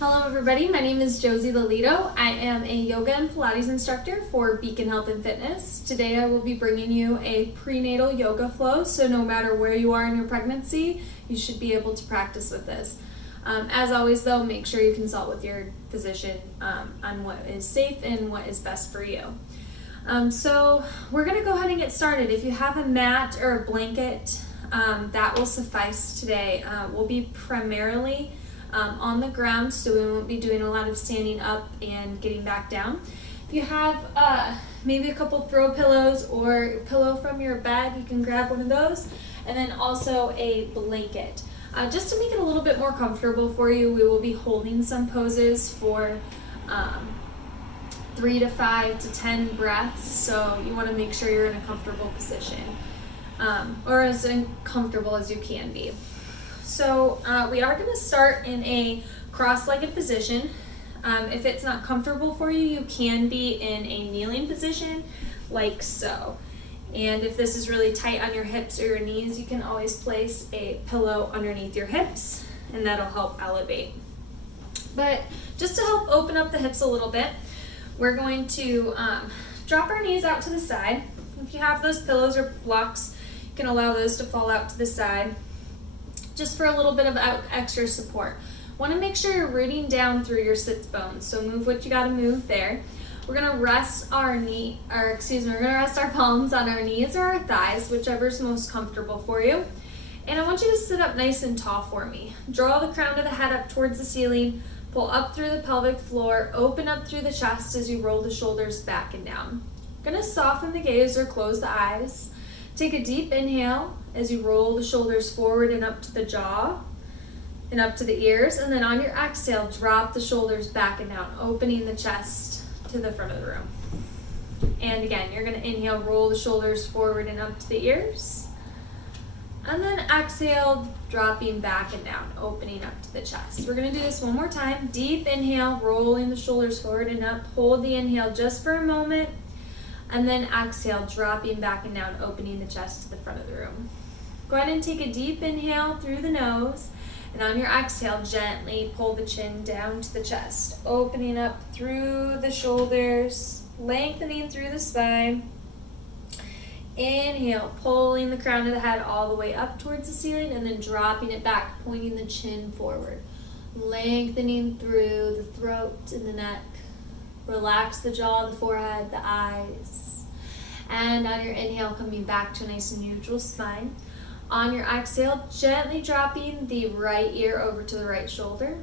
Hello everybody, my name is Josie Lolito. I am a yoga and Pilates instructor for Beacon Health and Fitness. Today I will be bringing you a prenatal yoga flow, so no matter where you are in your pregnancy, you should be able to practice with this. As always though, make sure you consult with your physician on what is safe and what is best for you. So we're going to go ahead and get started. If you have a mat or a blanket, that will suffice today. We'll be primarily on the ground, so we won't be doing a lot of standing up and getting back down. If you have maybe a couple throw pillows or a pillow from your bed, you can grab one of those, and then also a blanket. Just to make it a little bit more comfortable for you, we will be holding some poses for 3 to 5 to 10 breaths, so you want to make sure you're in a comfortable position, or as comfortable as you can be. So we are going to start in a cross-legged position. If it's not comfortable for you, you can be in a kneeling position like so. And if this is really tight on your hips or your knees, you can always place a pillow underneath your hips, and that'll help elevate. But just to help open up the hips a little bit, we're going to drop our knees out to the side. If you have those pillows or blocks, you can allow those to fall out to the side, just for a little bit of extra support. Want to make sure you're rooting down through your sits bones, so move what you got to move there. We're going to rest our palms on our knees or our thighs, whichever's most comfortable for you. And I want you to sit up nice and tall for me. Draw the crown of the head up towards the ceiling, pull up through the pelvic floor, open up through the chest as you roll the shoulders back and down. Going to soften the gaze or close the eyes. Take a deep inhale as you roll the shoulders forward and up to the jaw and up to the ears, and then on your exhale, drop the shoulders back and down, opening the chest to the front of the room. And again, you're going to inhale, roll the shoulders forward and up to the ears, and then exhale, dropping back and down, opening up to the chest. We're going to do this one more time. Deep inhale, rolling the shoulders forward and up. Hold the inhale just for a moment, and then exhale, dropping back and down, opening the chest to the front of the room. Go ahead and take a deep inhale through the nose, and on your exhale, gently pull the chin down to the chest, opening up through the shoulders, lengthening through the spine. Inhale, pulling the crown of the head all the way up towards the ceiling, and then dropping it back, pointing the chin forward, lengthening through the throat and the neck. Relax the jaw, the forehead, the eyes. And on your inhale, coming back to a nice neutral spine. On your exhale, gently dropping the right ear over to the right shoulder.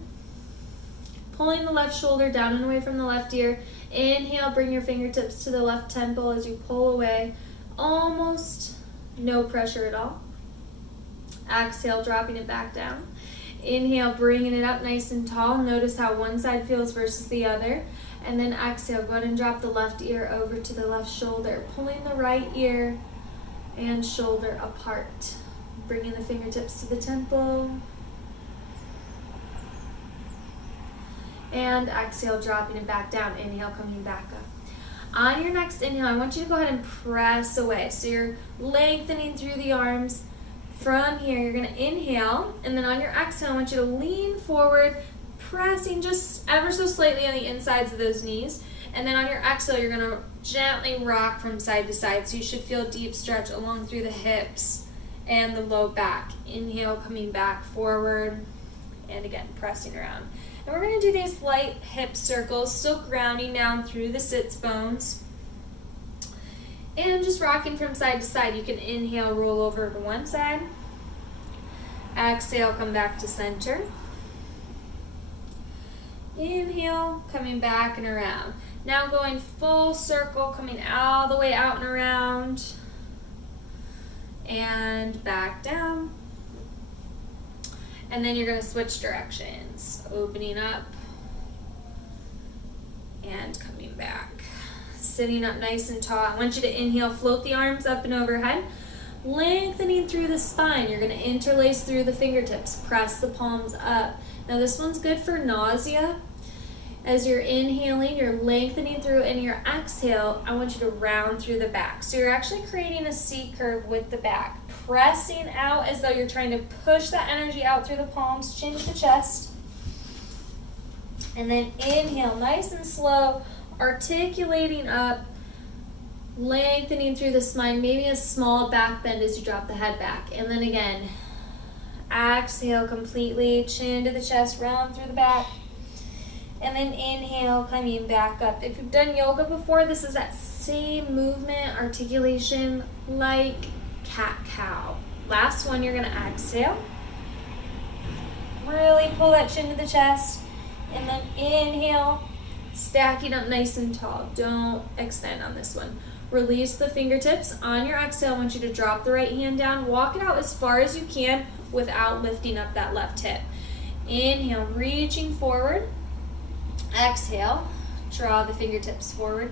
Pulling the left shoulder down and away from the left ear. Inhale, bring your fingertips to the left temple as you pull away. Almost no pressure at all. Exhale, dropping it back down. Inhale, bringing it up nice and tall. Notice how one side feels versus the other. And then exhale, go ahead and drop the left ear over to the left shoulder, pulling the right ear and shoulder apart. Bringing the fingertips to the temple. And exhale, dropping it back down. Inhale, coming back up. On your next inhale, I want you to go ahead and press away. So you're lengthening through the arms. From here, you're going to inhale, and then on your exhale, I want you to lean forward, pressing just ever so slightly on the insides of those knees. And then on your exhale, you're going to gently rock from side to side. So you should feel deep stretch along through the hips and the low back. Inhale, coming back forward, and again, pressing around. And we're going to do these light hip circles, still grounding down through the sits bones. And just rocking from side to side. You can inhale, roll over to one side. Exhale, come back to center. Inhale, coming back and around. Now going full circle, coming all the way out and around. And back down. And then you're going to switch directions. Opening up and coming back. Sitting up nice and tall. I want you to inhale, float the arms up and overhead. Lengthening through the spine. You're going to interlace through the fingertips. Press the palms up. Now this one's good for nausea. As you're inhaling, you're lengthening through, and your exhale, I want you to round through the back. So you're actually creating a C curve with the back, pressing out as though you're trying to push that energy out through the palms, chin to the chest. And then inhale, nice and slow, articulating up, lengthening through the spine, maybe a small back bend as you drop the head back. And then again, exhale completely, chin to the chest, round through the back. And then inhale, coming back up. If you've done yoga before, this is that same movement, articulation, like cat-cow. Last one, you're gonna exhale. Really pull that chin to the chest. And then inhale, stacking up nice and tall. Don't extend on this one. Release the fingertips. On your exhale, I want you to drop the right hand down. Walk it out as far as you can without lifting up that left hip. Inhale, reaching forward. Exhale, draw the fingertips forward.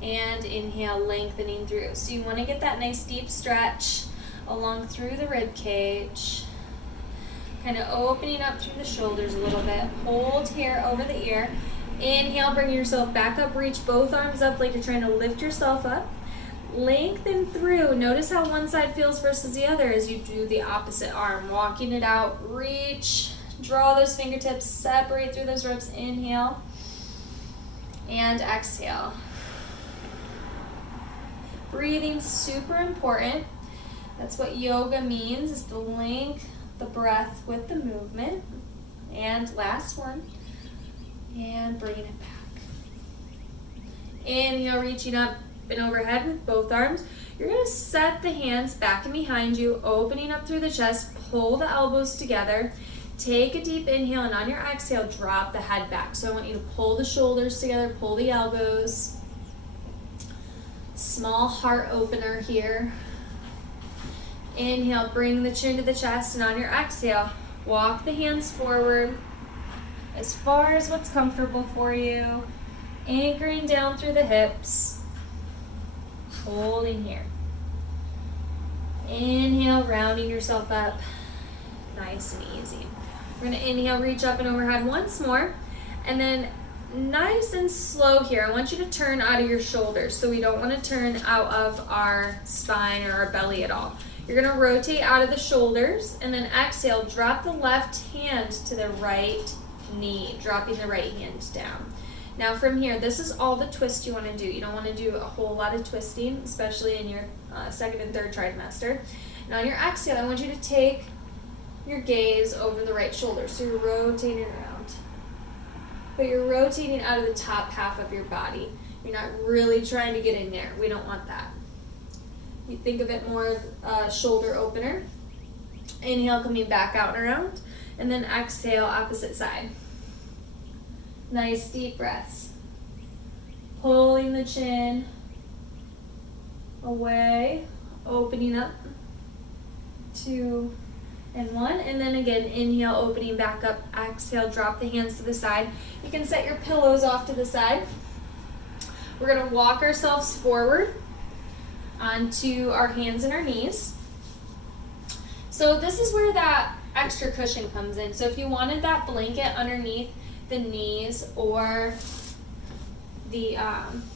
And inhale, lengthening through. So you want to get that nice deep stretch along through the rib cage. Kind of opening up through the shoulders a little bit. Hold here over the ear. Inhale, bring yourself back up. Reach both arms up like you're trying to lift yourself up. Lengthen through. Notice how one side feels versus the other as you do the opposite arm. Walking it out. Reach. Draw those fingertips. Separate through those ribs. Inhale. And exhale. Breathing, super important. That's what yoga means, is the link, the breath with the movement. And last one. And bring it back. Inhale, reaching up and overhead with both arms. You're going to set the hands back and behind you, opening up through the chest. Pull the elbows together. Take a deep inhale, and on your exhale, drop the head back. So I want you to pull the shoulders together, pull the elbows. Small heart opener here. Inhale, bring the chin to the chest, and on your exhale, walk the hands forward as far as what's comfortable for you. Anchoring down through the hips. Holding here. Inhale, rounding yourself up. Nice and easy. We're going to inhale, reach up and overhead once more. And then nice and slow here. I want you to turn out of your shoulders. So we don't want to turn out of our spine or our belly at all. You're going to rotate out of the shoulders, and then exhale, drop the left hand to the right knee, dropping the right hand down. Now from here, this is all the twist you want to do. You don't want to do a whole lot of twisting, especially in your second and third trimester. And on your exhale, I want you to take your gaze over the right shoulder. So you're rotating around. But you're rotating out of the top half of your body. You're not really trying to get in there. We don't want that. You think of it more as a shoulder opener. Inhale, coming back out and around. And then exhale, opposite side. Nice deep breaths. Pulling the chin away, opening up. 2 and 1. And then again, inhale, opening back up. Exhale, drop the hands to the side. You can set your pillows off to the side. We're going to walk ourselves forward onto our hands and our knees. So this is where that extra cushion comes in. So if you wanted that blanket underneath the knees or the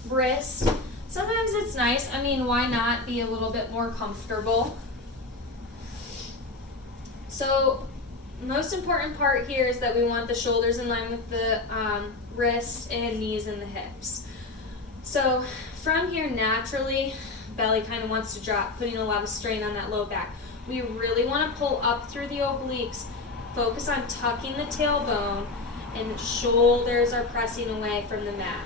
wrist, sometimes it's nice. I mean, why not be a little bit more comfortable? So most important part here is that we want the shoulders in line with the wrists and knees and the hips. So from here, naturally, belly kind of wants to drop, putting a lot of strain on that low back. We really want to pull up through the obliques, focus on tucking the tailbone, and the shoulders are pressing away from the mat.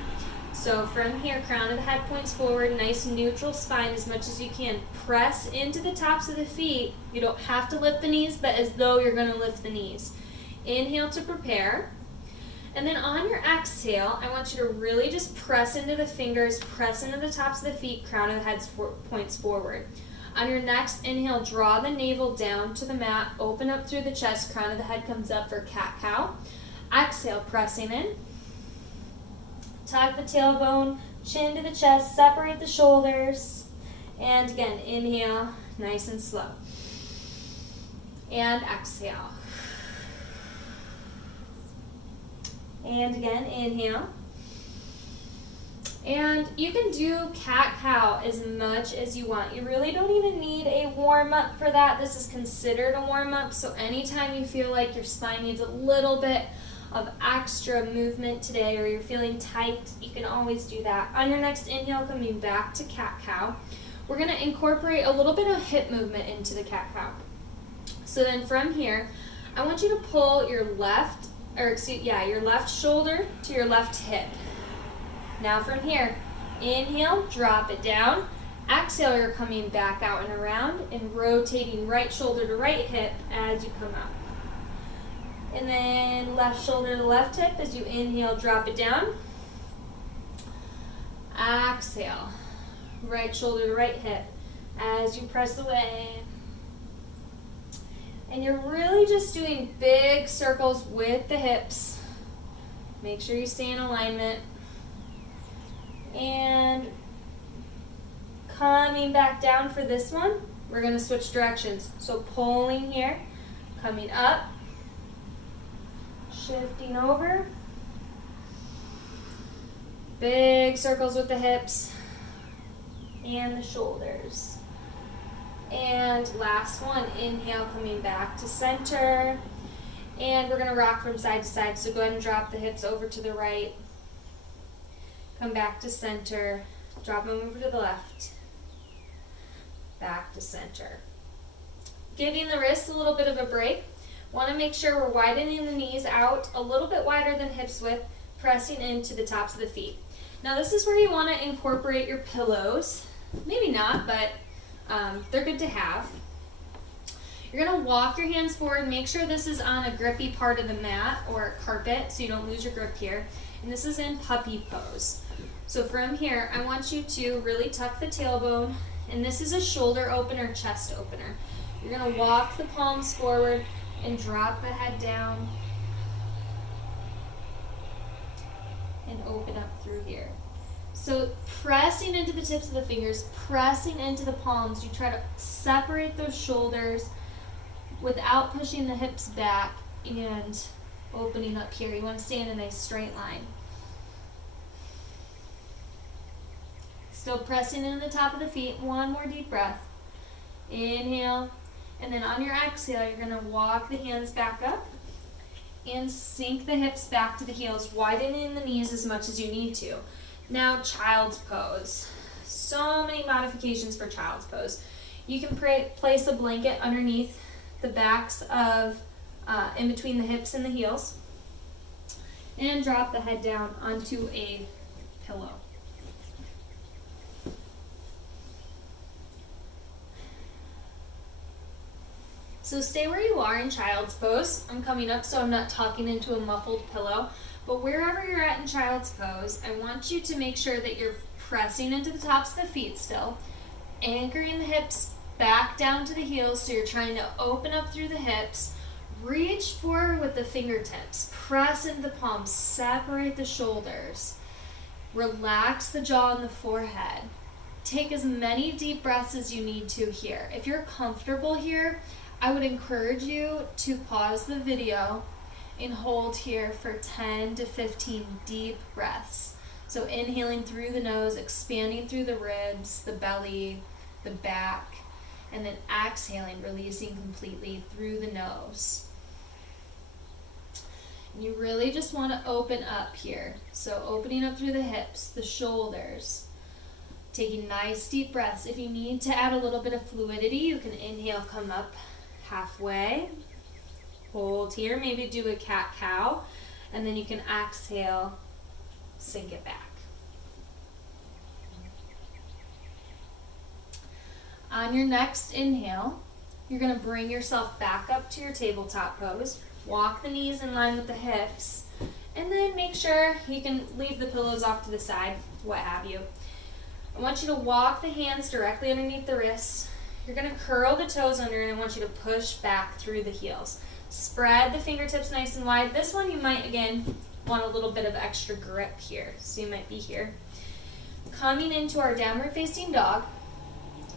So from here, crown of the head points forward, nice neutral spine as much as you can. Press into the tops of the feet. You don't have to lift the knees, but as though you're going to lift the knees. Inhale to prepare. And then on your exhale, I want you to really just press into the fingers, press into the tops of the feet, crown of the head points forward. On your next inhale, draw the navel down to the mat, open up through the chest, crown of the head comes up for cat-cow. Exhale, pressing in. Tuck the tailbone, chin to the chest, separate the shoulders. And again, inhale, nice and slow. And exhale. And again, inhale. And you can do cat-cow as much as you want. You really don't even need a warm-up for that. This is considered a warm-up, so anytime you feel like your spine needs a little bit of extra movement today, or you're feeling tight, you can always do that. On your next inhale, coming back to cat-cow, we're going to incorporate a little bit of hip movement into the cat-cow. So then from here, I want you to pull your left shoulder to your left hip. Now from here, inhale, drop it down. Exhale, you're coming back out and around and rotating right shoulder to right hip as you come up. And then left shoulder to left hip as you inhale, drop it down. Exhale, right shoulder to right hip as you press away. And you're really just doing big circles with the hips. Make sure you stay in alignment. And coming back down for this one, we're going to switch directions. So pulling here, coming up, shifting over. Big circles with the hips and the shoulders. And last one, inhale, coming back to center. And we're going to rock from side to side. So go ahead and drop the hips over to the right. Come back to center. Drop them over to the left. Back to center. Giving the wrists a little bit of a break. Want to make sure we're widening the knees out a little bit wider than hips width, pressing into the tops of the feet. Now this is where you want to incorporate your pillows. Maybe not, but they're good to have. You're going to walk your hands forward. Make sure this is on a grippy part of the mat or carpet so you don't lose your grip here. And this is in puppy pose. So from here, I want you to really tuck the tailbone. And this is a shoulder opener, chest opener. You're going to walk the palms forward and drop the head down. And open up through here. So pressing into the tips of the fingers, pressing into the palms, you try to separate those shoulders without pushing the hips back and opening up here. You want to stay in a nice straight line. Still pressing in the top of the feet. One more deep breath. Inhale. And then on your exhale, you're going to walk the hands back up and sink the hips back to the heels, widening the knees as much as you need to. Now, child's pose. So many modifications for child's pose. You can place a blanket underneath the backs of, in between the hips and the heels, and drop the head down onto a pillow. So stay where you are in child's pose. I'm coming up so I'm not talking into a muffled pillow. But wherever you're at in child's pose, I want you to make sure that you're pressing into the tops of the feet still, anchoring the hips back down to the heels, so you're trying to open up through the hips, reach forward with the fingertips, press into the palms, separate the shoulders, relax the jaw and the forehead. Take as many deep breaths as you need to here. If you're comfortable here, I would encourage you to pause the video and hold here for 10 to 15 deep breaths. So inhaling through the nose, expanding through the ribs, the belly, the back, and then exhaling, releasing completely through the nose. And you really just want to open up here. So opening up through the hips, the shoulders, taking nice deep breaths. If you need to add a little bit of fluidity, you can inhale, come up halfway. Hold here, maybe do a cat-cow, and then you can exhale, sink it back. On your next inhale, you're going to bring yourself back up to your tabletop pose. Walk the knees in line with the hips, and then make sure you can leave the pillows off to the side, what have you. I want you to walk the hands directly underneath the wrists. You're going to curl the toes under, and I want you to push back through the heels. Spread the fingertips nice and wide. This one you might, again, want a little bit of extra grip here. So you might be here. Coming into our downward facing dog,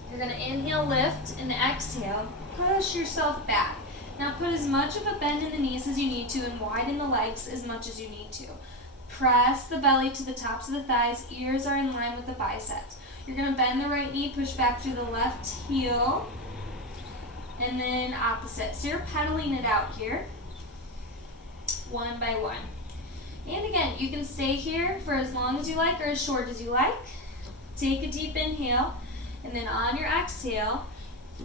you're going to inhale, lift, and exhale. Push yourself back. Now put as much of a bend in the knees as you need to and widen the legs as much as you need to. Press the belly to the tops of the thighs. Ears are in line with the biceps. You're going to bend the right knee, push back through the left heel. And then opposite. So you're pedaling it out here. one by one. And again, you can stay here for as long as you like or as short as you like. Take a deep inhale, and then on your exhale,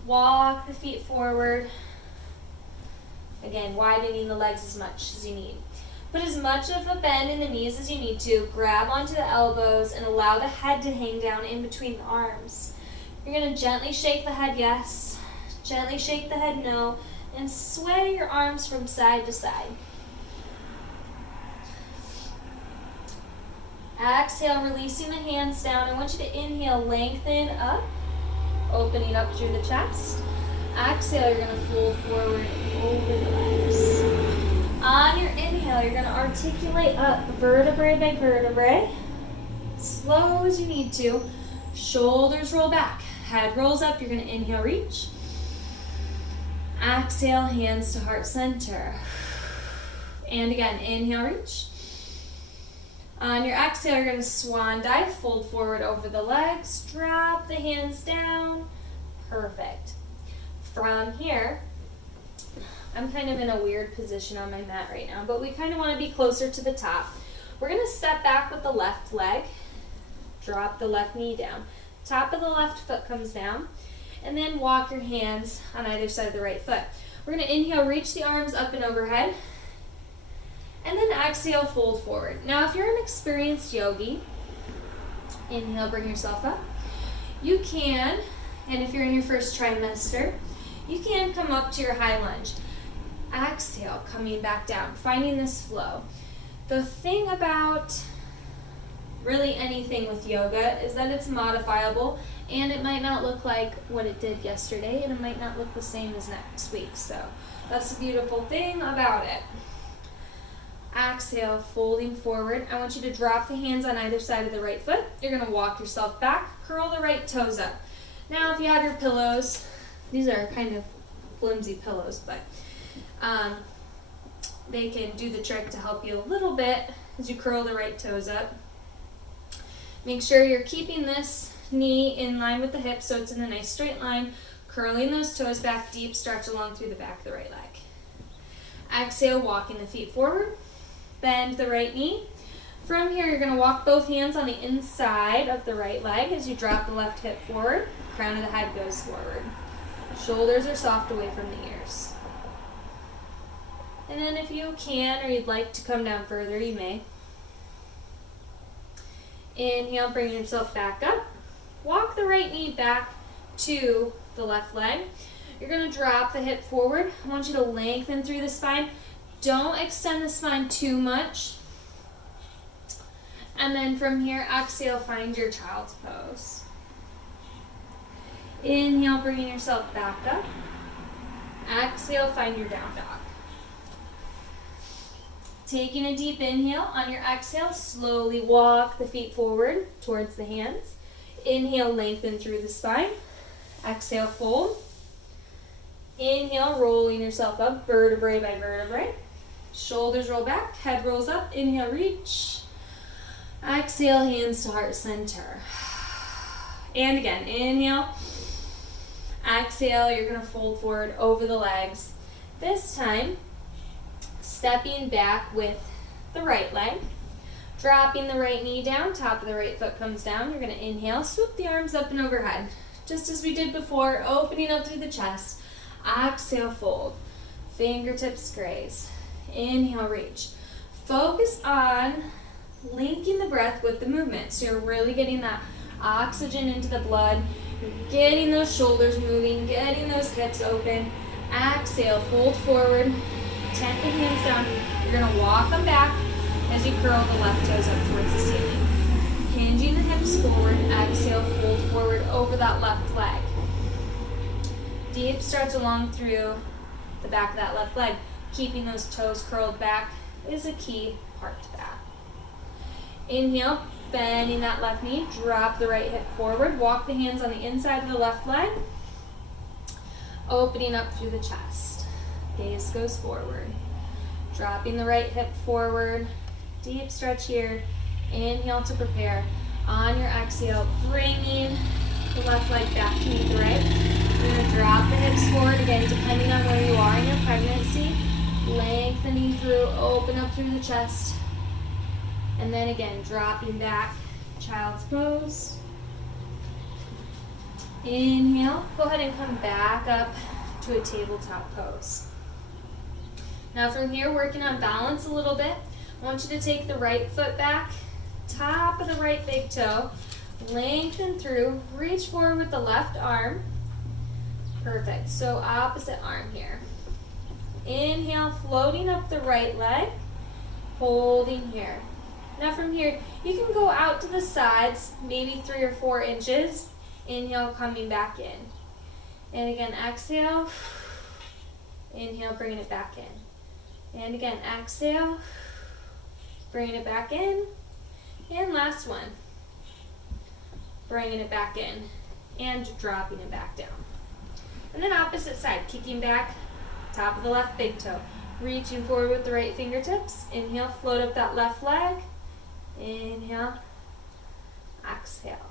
walk the feet forward. Again, widening the legs as much as you need. Put as much of a bend in the knees as you need to. Grab onto the elbows and allow the head to hang down in between the arms. You're going to gently shake the head yes, gently shake the head no, and sway your arms from side to side. Exhale, releasing the hands down. I want you to inhale, lengthen up, opening up through the chest. Exhale, you're going to fold forward over the legs. On your inhale, you're going to articulate up vertebrae by vertebrae. Slow as you need to. Shoulders roll back. Head rolls up. You're going to inhale, reach. Exhale, hands to heart center. And again, inhale, reach. On your exhale, you're going to swan dive, fold forward over the legs, drop the hands down. Perfect. From here, I'm kind of in a weird position on my mat right now, but we kind of want to be closer to the top. We're going to step back with the left leg, drop the left knee down. Top of the left foot comes down, and then walk your hands on either side of the right foot. We're going to inhale, reach the arms up and overhead. And then exhale, fold forward. Now, if you're an experienced yogi, inhale, bring yourself up. You can, and if you're in your first trimester, you can come up to your high lunge. Exhale, coming back down, finding this flow. The thing about really anything with yoga is that it's modifiable, and it might not look like what it did yesterday, and it might not look the same as next week. So that's the beautiful thing about it. Exhale, folding forward. I want you to drop the hands on either side of the right foot. You're going to walk yourself back, curl the right toes up. Now, if you have your pillows, these are kind of flimsy pillows, but they can do the trick to help you a little bit as you curl the right toes up. Make sure you're keeping this knee in line with the hip so it's in a nice straight line, curling those toes back, deep stretch along through the back of the right leg. Exhale, walking the feet forward. Bend the right knee. From here, you're going to walk both hands on the inside of the right leg as you drop the left hip forward. Crown of the head goes forward. Shoulders are soft away from the ears. And then if you can or you'd like to come down further, you may. Inhale, bring yourself back up. Walk the right knee back to the left leg. You're going to drop the hip forward. I want you to lengthen through the spine. Don't extend the spine too much. And then from here, exhale, find your child's pose. Inhale, bringing yourself back up. Exhale, find your down dog. Taking a deep inhale. On your exhale, slowly walk the feet forward towards the hands. Inhale, lengthen through the spine. Exhale, fold. Inhale, rolling yourself up, vertebrae by vertebrae. Shoulders roll back, head rolls up. Inhale, reach. Exhale, hands to heart center. And again, inhale. Exhale, you're going to fold forward over the legs. This time, stepping back with the right leg. Dropping the right knee down, top of the right foot comes down. You're going to inhale, swoop the arms up and overhead. Just as we did before, opening up through the chest. Exhale, fold. Fingertips graze. Inhale, reach. Focus on linking the breath with the movement. So you're really getting that oxygen into the blood. You're getting those shoulders moving, getting those hips open. Exhale, fold forward. Tent the hands down. You're going to walk them back as you curl the left toes up towards the ceiling. Hinging the hips forward. Exhale, fold forward over that left leg. Deep stretch along through the back of that left leg. Keeping those toes curled back is a key part to that. Inhale, bending that left knee, drop the right hip forward, walk the hands on the inside of the left leg, opening up through the chest. Gaze goes forward. Dropping the right hip forward, deep stretch here. Inhale to prepare. On your exhale, bringing the left leg back to meet the right. You're going to drop the hips forward, again, depending on where you are in your pregnancy. Lengthening through, open up through the chest. And then again, dropping back, child's pose. Inhale, go ahead and come back up to a tabletop pose. Now from here, working on balance a little bit, I want you to take the right foot back, top of the right big toe, lengthen through, reach forward with the left arm. Perfect, so opposite arm here. Inhale, floating up the right leg, holding here. Now from here, you can go out to the sides, maybe 3 or 4 inches. Inhale, coming back in. And again, exhale. Inhale, bringing it back in. And again, exhale. Bringing it back in. And last one. Bringing it back in. And dropping it back down. And then opposite side, kicking back, top of the left big toe. Reaching forward with the right fingertips. Inhale, float up that left leg. Inhale. Exhale.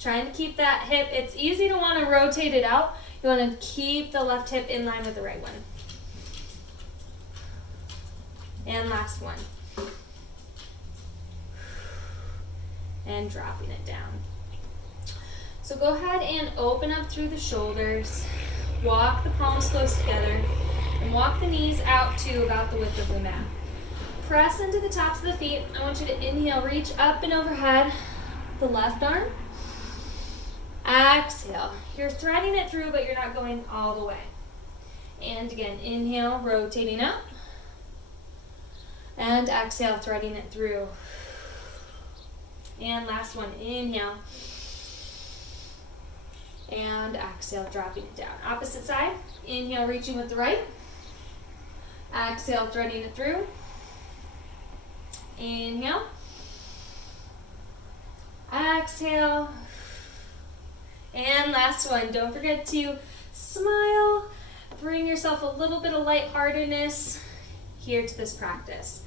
Trying to keep that hip, it's easy to want to rotate it out. You want to keep the left hip in line with the right one. And last one. And dropping it down. So go ahead and open up through the shoulders. Walk the palms close together. And walk the knees out to about the width of the mat. Press into the tops of the feet. I want you to inhale, reach up and overhead. The left arm. Exhale. You're threading it through, but you're not going all the way. And again, inhale, rotating up. And exhale, threading it through. And last one, inhale. And exhale, dropping it down. Opposite side, inhale, reaching with the right. Exhale, threading it through. Inhale. Exhale. And last one, don't forget to smile. Bring yourself a little bit of lightheartedness here to this practice.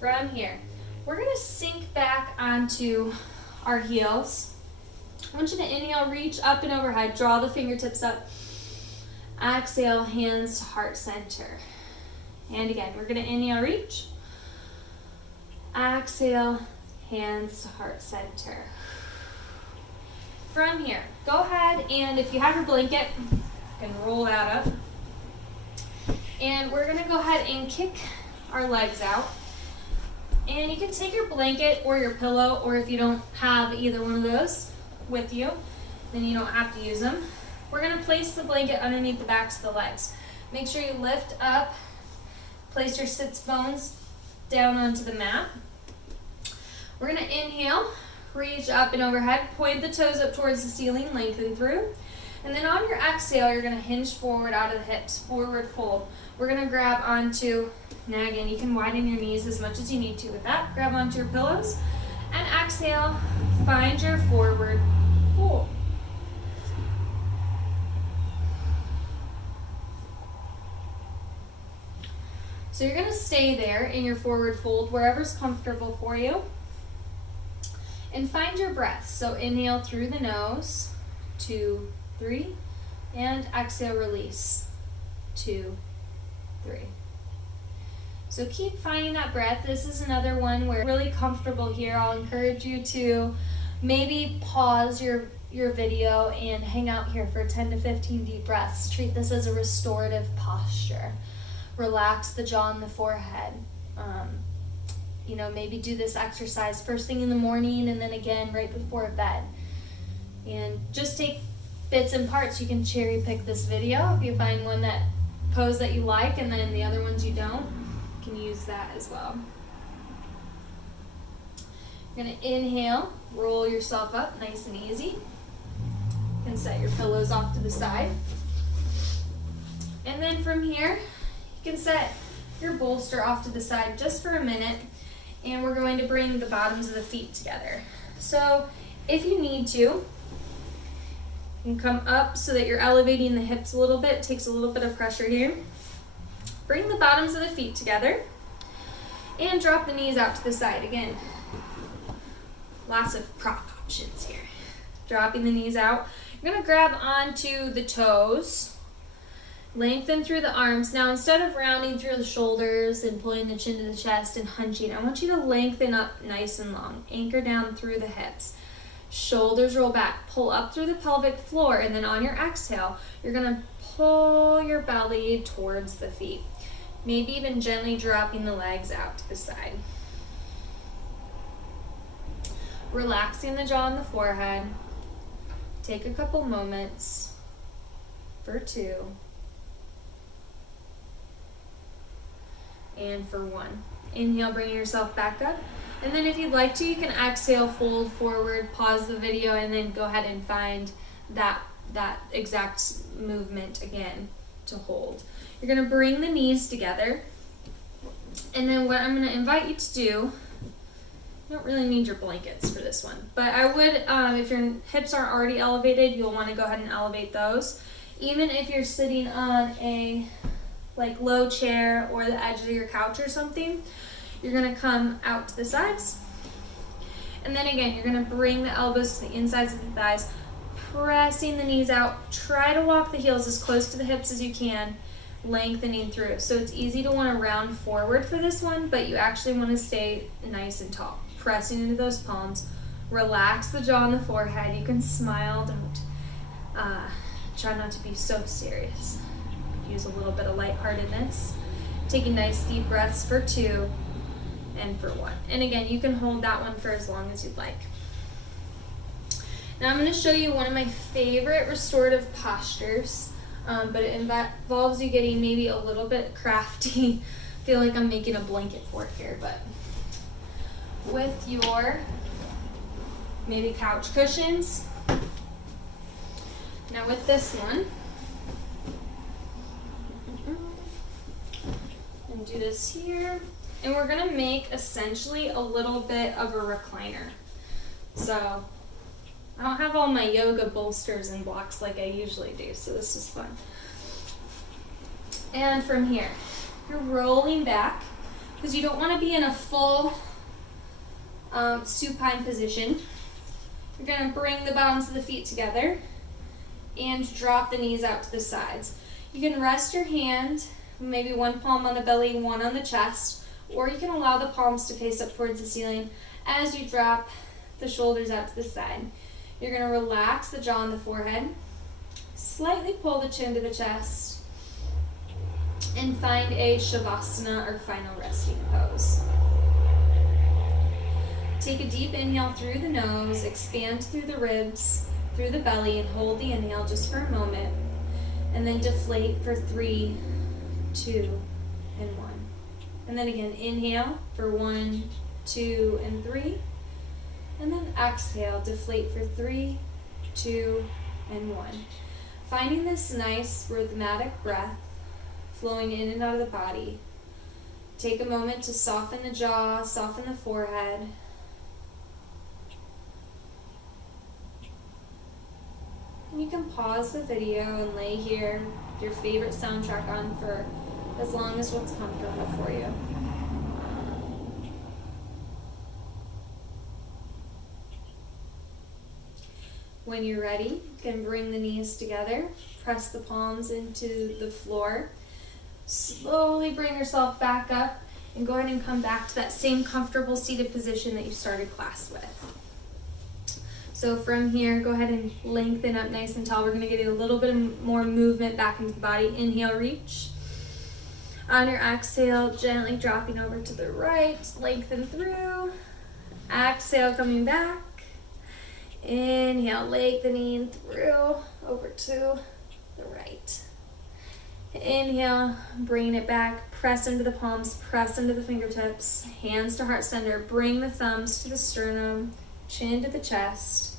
From here, we're going to sink back onto our heels. I want you to inhale, reach up and overhead, draw the fingertips up. Exhale, hands to heart center. And again, we're going to inhale, reach. Exhale, hands to heart center. From here, go ahead and if you have your blanket, you can roll that up. And we're going to go ahead and kick our legs out. And you can take your blanket or your pillow, or if you don't have either one of those with you, then you don't have to use them. We're going to place the blanket underneath the backs of the legs. Make sure you lift up, place your sits bones down onto the mat. We're going to inhale. Reach up and overhead, point the toes up towards the ceiling, lengthen through. And then on your exhale, you're gonna hinge forward out of the hips, forward fold. We're gonna grab onto, now again, you can widen your knees as much as you need to with that. Grab onto your pillows and exhale, find your forward fold. So you're gonna stay there in your forward fold, wherever's comfortable for you. And find your breath. So inhale through the nose, 2, 3, and exhale, release, 2, 3. So keep finding that breath. This is another one where you're really comfortable here. I'll encourage you to maybe pause your video and hang out here for 10 to 15 deep breaths. Treat this as a restorative posture. Relax the jaw and the forehead. Maybe do this exercise first thing in the morning and then again right before bed. And just take bits and parts. You can cherry pick this video if you find one pose that you like, and then the other ones you don't, you can use that as well. You're gonna inhale, roll yourself up nice and easy. You can set your pillows off to the side. And then from here, you can set your bolster off to the side just for a minute. And we're going to bring the bottoms of the feet together. So if you need to, you can come up so that you're elevating the hips a little bit. Takes a little bit of pressure here. Bring the bottoms of the feet together and drop the knees out to the side. Again, lots of prop options here. Dropping the knees out. You're going to grab onto the toes Lengthen through the arms. Now, instead of rounding through the shoulders and pulling the chin to the chest and hunching, I want you to lengthen up nice and long. Anchor down through the hips. Shoulders roll back. Pull up through the pelvic floor, and then on your exhale, you're going to pull your belly towards the feet. Maybe even gently dropping the legs out to the side. Relaxing the jaw and the forehead. Take a couple moments for 2 and for 1. Inhale, bring yourself back up. And then if you'd like to, you can exhale, fold forward, pause the video, and then go ahead and find that exact movement again to hold. You're going to bring the knees together. And then what I'm going to invite you to do, you don't really need your blankets for this one, but I would, if your hips aren't already elevated, you'll want to go ahead and elevate those. Even if you're sitting on a low chair or the edge of your couch or something, you're going to come out to the sides. And then again, you're going to bring the elbows to the insides of the thighs, pressing the knees out. Try to walk the heels as close to the hips as you can, lengthening through. So it's easy to want to round forward for this one, but you actually want to stay nice and tall. Pressing into those palms. Relax the jaw and the forehead. You can smile. Don't try not to be so serious. Use a little bit of lightheartedness. Taking nice deep breaths for 2 and for 1. And again, you can hold that one for as long as you'd like. Now I'm going to show you one of my favorite restorative postures, but it involves you getting maybe a little bit crafty. I feel like I'm making a blanket fort here, but with your maybe couch cushions. Now with this one, and do this here, and we're gonna make essentially a little bit of a recliner. So I don't have all my yoga bolsters and blocks like I usually do, so this is fun. And from here, you're rolling back because you don't want to be in a full supine position. You're going to bring the bottoms of the feet together and drop the knees out to the sides. You can rest your hand, maybe one palm on the belly, one on the chest, or you can allow the palms to face up towards the ceiling as you drop the shoulders out to the side. You're going to relax the jaw and the forehead, slightly pull the chin to the chest, and find a Shavasana or final resting pose. Take a deep inhale through the nose, expand through the ribs, through the belly, and hold the inhale just for a moment. And then deflate for 3, 2, and 1. And then again, inhale for 1, 2, and 3. And then exhale, deflate for 3, 2, and 1. Finding this nice rhythmic breath flowing in and out of the body. Take a moment to soften the jaw, soften the forehead. And you can pause the video and lay here with your favorite soundtrack on for as long as what's comfortable for you. When you're ready, you can bring the knees together, press the palms into the floor. Slowly bring yourself back up and go ahead and come back to that same comfortable seated position that you started class with. So from here, go ahead and lengthen up nice and tall. We're going to get a little bit more movement back into the body. Inhale, reach. On your exhale, gently dropping over to the right, lengthen through. Exhale, coming back. Inhale, lengthening through, over to the right. Inhale, bring it back, press into the palms, press into the fingertips, hands to heart center, bring the thumbs to the sternum, chin to the chest.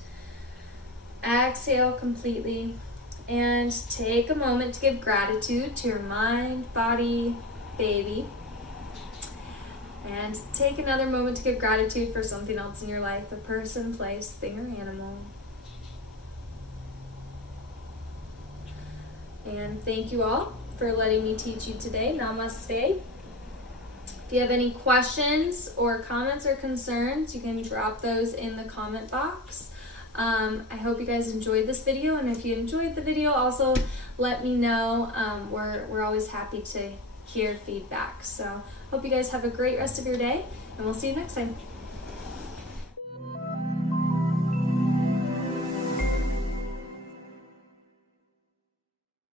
Exhale completely, and take a moment to give gratitude to your mind, body, baby. And take another moment to give gratitude for something else in your life, a person, place, thing, or animal. And thank you all for letting me teach you today. Namaste. If you have any questions or comments or concerns, you can drop those in the comment box. I hope you guys enjoyed this video, and if you enjoyed the video, also let me know. We're always happy to hear feedback. So hope you guys have a great rest of your day, and we'll see you next time.